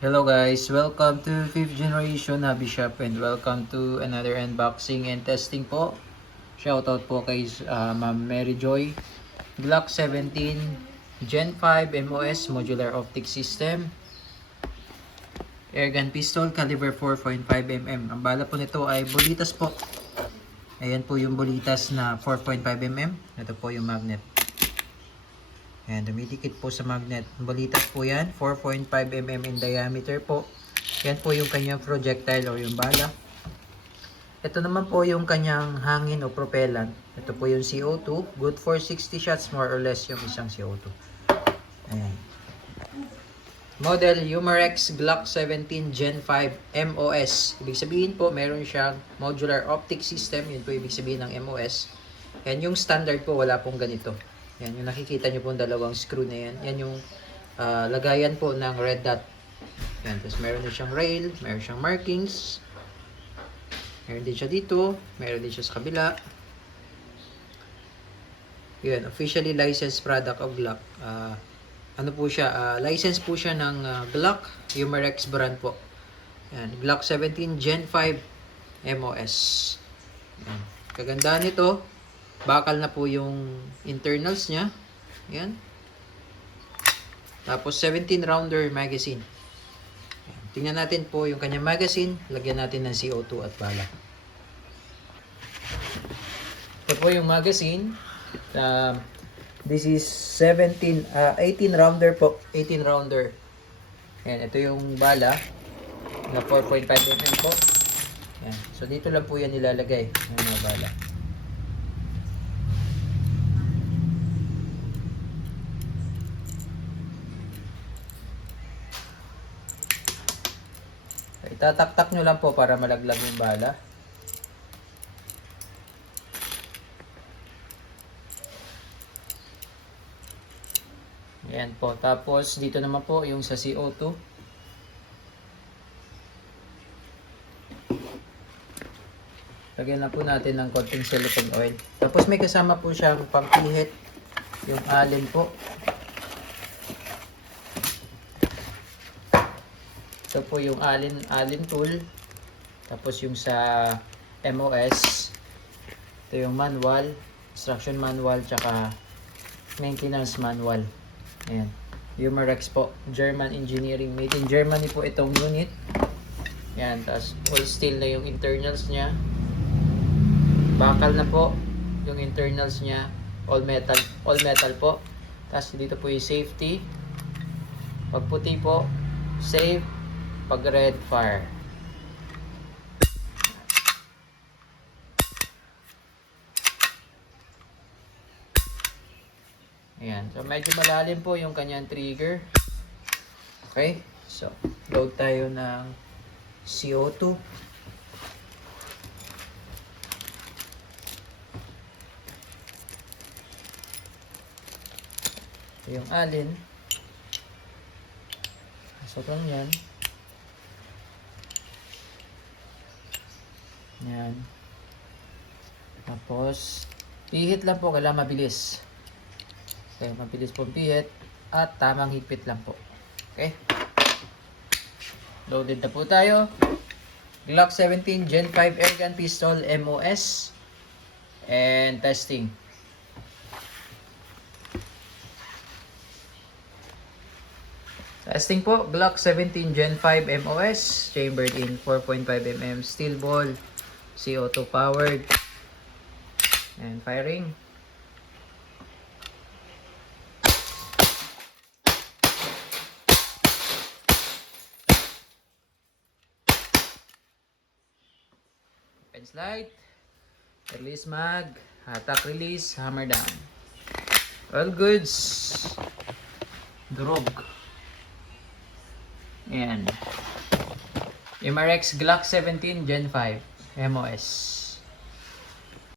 Hello guys, welcome to 5th generation Hobby Shop and welcome to another unboxing and testing po. Shoutout po kay Ma'am Mary Joy. Glock 17 Gen 5 MOS Modular Optic System. Airgun pistol caliber 4.5mm. Ang bala po nito ay bulitas po. Ayan po yung bulitas na 4.5mm. Ito po yung magnet. Ayan, dumidikit po sa magnet. Bulitas po yan, 4.5mm in diameter po. Yan po yung kanyang projectile o yung bala. Ito naman po yung kanyang hangin o propellant. Ito po yung CO2. Good for 60 shots more or less yung isang CO2. Ayan. Model Umarex Glock 17 Gen 5 MOS. Ibig sabihin po, meron siyang modular optic system. Yun po ibig sabihin ng MOS. Yan yung standard po, wala pong ganito. Yan, yung nakikita nyo po dalawang screw na yan. Yan yung lagayan po ng red dot. Yan, tapos meron din siyang rail, meron siyang markings. Meron din siya dito, meron din siya sa kabila. Yan, officially licensed product of Glock. Ano po siya, license po siya ng Glock, Umarex brand po. Yan, Glock 17 Gen 5 MOS. Yan. Kagandahan nito, bakal na po yung internals niya. Yan. Tapos 17 rounder magazine. Yan. Tingnan natin po yung kanyang magazine. Lagyan natin ng CO2 at bala. Ito po yung magazine. This is 18 rounder po. 18 rounder. Yan. Ito yung bala na 4.5mm po. Yan. So dito lang po yan nilalagay. Yan yung bala. Itataktak nyo lang po para malaglag yung bala. Ayan po. Tapos dito naman po yung sa CO2. Lagyan na po natin ng konting silicone oil. Tapos may kasama po siyang pampihit. Yung allen po. Ito po yung allen tool. Tapos yung sa MOS. Ito yung manual. Instruction manual. Tsaka maintenance manual. Ayan. Umarex po. German engineering. Made in Germany po itong unit. Ayan. Tapos all steel na yung internals niya. Bakal na po. Yung internals niya. All metal. All metal po. Tapos dito po yung safety. Pag puti po. Safe. Pag red, fire. Ayan. So, medyo malalim po yung kanyang trigger. Okay. So, load tayo ng CO2. Ito yung allen. Pasok lang yan. Yan. Tapos, pihit lang po. Kailangan mabilis. Okay, mabilis po pihit. At tamang higpit lang po. Okay. Loaded na po tayo. Glock 17 Gen 5 Airgun Pistol MOS. And testing. Testing po. Glock 17 Gen 5 MOS. Chambered in 4.5mm steel ball. CO2 powered. And firing. Pen slide. Release mag. Hatak release. Hammer down. All goods. Durog. Ayan. Umarex Glock 17 Gen 5 MOS.